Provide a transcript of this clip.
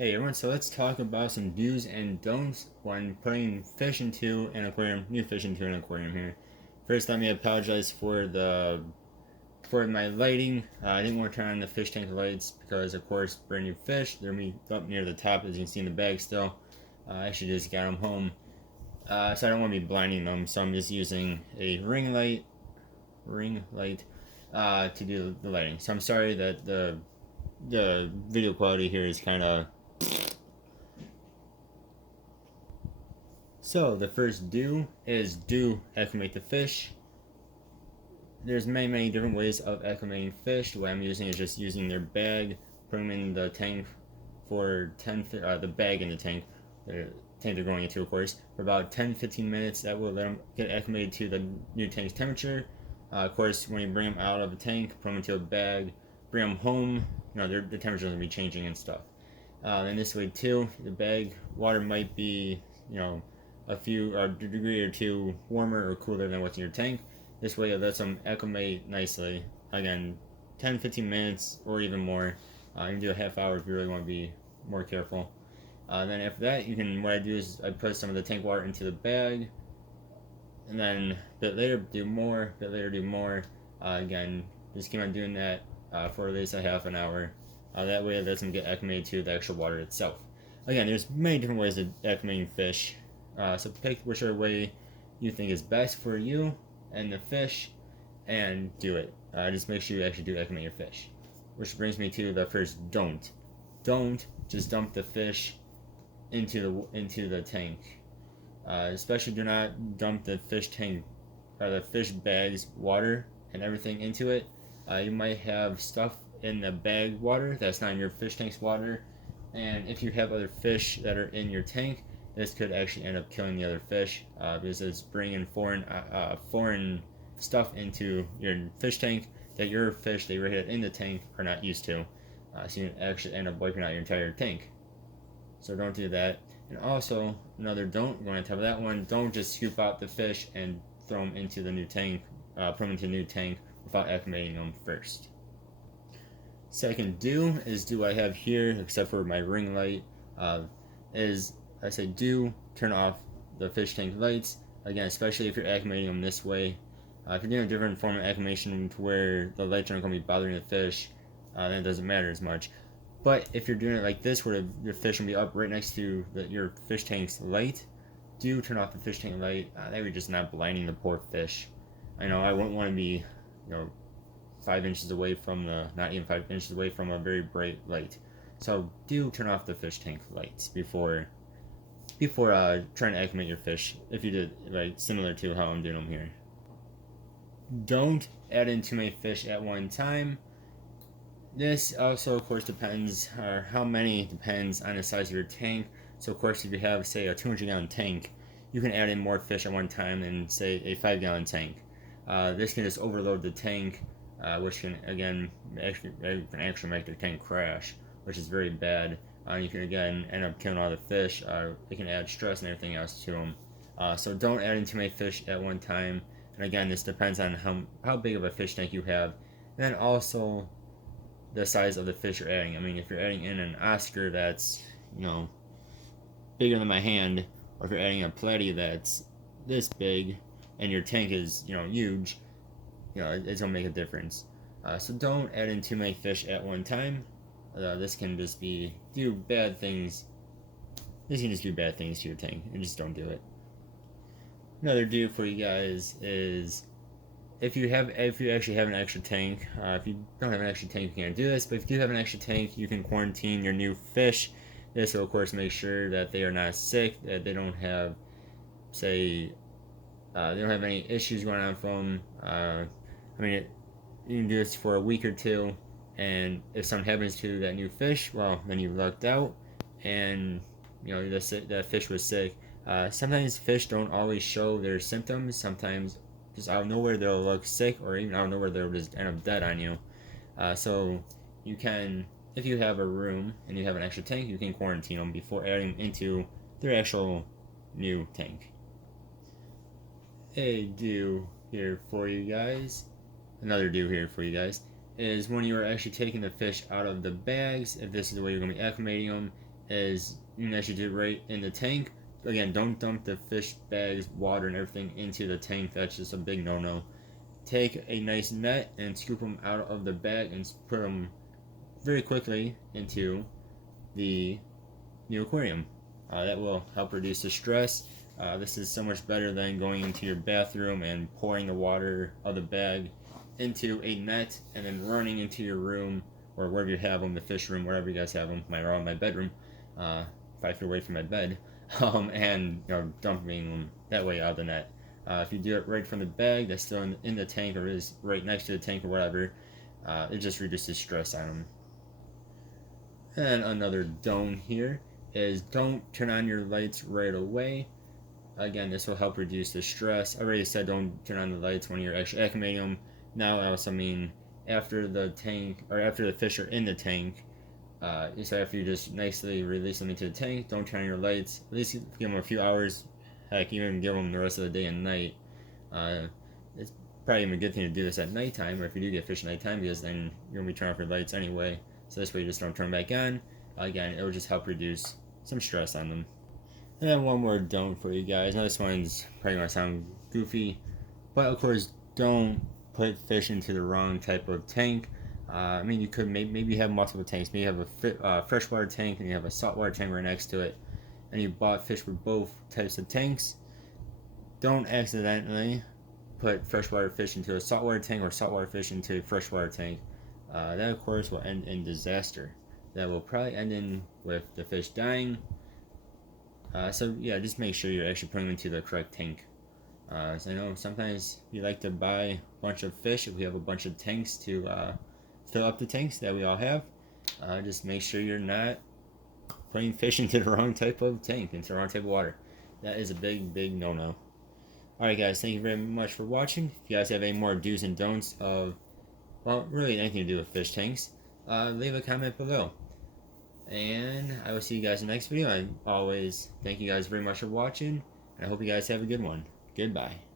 Hey everyone, so let's talk about some do's and don'ts when putting fish into an aquarium, new fish into an aquarium here. First, let me apologize for my lighting. I didn't want to turn on the fish tank lights because, of course, brand new fish. They're up near the top, as you can see in the bag still. I actually just got them home, so I don't want to be blinding them. So I'm just using a ring light, to do the lighting. So I'm sorry that the video quality here is kind of. So the first do is do acclimate the fish. There's many different ways of acclimating fish. The way I'm using is just using their bag, putting them in the tank for the bag in the tank, the tank they're going into, of course, for about 10-15 minutes. That will let them get acclimated to the new tank's temperature. Of course, when you bring them out of the tank, put them into a bag, bring them home. The temperature is gonna be changing and stuff. And this way too, the bag water might be, a degree or two warmer or cooler than what's in your tank. This way it lets them acclimate nicely. Again, 10-15 minutes or even more. You can do a half hour if you really want to be more careful. Then after that, what I do is I put some of the tank water into the bag, and then a bit later do more, a bit later do more. Again, just keep on doing that for at least a half an hour. That way it lets them get acclimated to the actual water itself. Again, there's many different ways of acclimating fish. So pick whichever way you think is best for you and the fish, and do it. Just make sure you actually do acclimate your fish. Which brings me to the first don't. Don't just dump the fish into the tank. Especially do not dump the fish tank or the fish bag's water and everything into it. You might have stuff in the bag water that's not in your fish tank's water, and if you have other fish that are in your tank, this could actually end up killing the other fish because it's bringing foreign stuff into your fish tank that your fish that you had in the tank are not used to. So you can actually end up wiping out your entire tank. So don't do that. And also, another don't, going on top of that one, don't just scoop out the fish and throw them into the new tank, put them into the new tank without acclimating them first. Second do I have here, except for my ring light, is I say do turn off the fish tank lights. Again, especially if you're acclimating them this way. If you're doing a different form of acclimation to where the lights aren't going to be bothering the fish, then it doesn't matter as much. But if you're doing it like this, where your fish will be up right next to your fish tank's light, do turn off the fish tank light. That way, you're just not blinding the poor fish. I know I wouldn't want to be, 5 inches away from not even 5 inches away from a very bright light. So do turn off the fish tank lights before trying to acclimate your fish. If you did right, similar to how I'm doing them here. Don't add in too many fish at one time. This also, of course, depends, or how many depends on the size of your tank. So, of course, if you have, say, a 200-gallon tank, you can add in more fish at one time than, say, a 5-gallon tank. This can just overload the tank, which can, again, actually make the tank crash, which is very bad. You can, again, end up killing all the fish. It can add stress and everything else to them. So don't add in too many fish at one time. And again, this depends on how big of a fish tank you have. And then also the size of the fish you're adding. I mean, if you're adding in an Oscar that's, bigger than my hand, or if you're adding a platy that's this big, and your tank is, huge, it's gonna make a difference. So don't add in too many fish at one time. This can just do bad things. This can just do bad things to your tank, and just don't do it. Another do for you guys is if you actually have an extra tank, if you don't have an extra tank, you can't do this. But if you do have an extra tank, you can quarantine your new fish. This will, of course, make sure that they are not sick, that they don't have, say, they don't have any issues going on from. You can do this for a week or two, and if something happens to that new fish, well, then you've lucked out, and that fish was sick. Sometimes fish don't always show their symptoms. Sometimes just out of nowhere they'll look sick, or even out of nowhere they'll just end up dead on you. So you can, if you have a room and you have an extra tank, you can quarantine them before adding them into their actual new tank. A do here for you guys, another do here for you guys, is when you are actually taking the fish out of the bags, if this is the way you're going to be acclimating them, is you guys should do it right in the tank. Again, don't dump the fish bags, water, and everything into the tank. That's just a big no-no. Take a nice net and scoop them out of the bag and put them very quickly into the new aquarium. That will help reduce the stress. This is so much better than going into your bathroom and pouring the water of the bag into a net and then running into your room or wherever you have them, the fish room, wherever you guys have them. Mine are all in my bedroom, 5 feet away from my bed, and dumping them that way out of the net. If you do it right from the bag that's still in the tank or is right next to the tank or whatever, it just reduces stress on them. And another don't here is don't turn on your lights right away. Again, this will help reduce the stress. I already said don't turn on the lights when you're actually acclimating them. Now I also mean after the tank or after the fish are in the tank. So after you just nicely release them into the tank, don't turn on your lights. At least give them a few hours. Heck, even give them the rest of the day and night. It's probably even a good thing to do this at nighttime, or if you do get fish at nighttime, because then you're gonna be turning off your lights anyway. So this way you just don't turn back on. Again, it will just help reduce some stress on them. And then one more don't for you guys. Now this one's probably gonna sound goofy, but of course don't put fish into the wrong type of tank. I mean, you could maybe have multiple tanks. Maybe you have a freshwater tank and you have a saltwater tank right next to it, and you bought fish for both types of tanks. Don't accidentally put freshwater fish into a saltwater tank or saltwater fish into a freshwater tank. That of course will end in disaster. That will probably end in with the fish dying. So yeah, just make sure you're actually putting them into the correct tank. So I know sometimes you like to buy a bunch of fish if we have a bunch of tanks to fill up the tanks that we all have. Just make sure you're not putting fish into the wrong type of tank, into the wrong type of water. That is a big no-no. Alright guys, thank you very much for watching. If you guys have any more do's and don'ts of, well, really anything to do with fish tanks, leave a comment below. And I will see you guys in the next video. I always thank you guys very much for watching, and I hope you guys have a good one. Goodbye.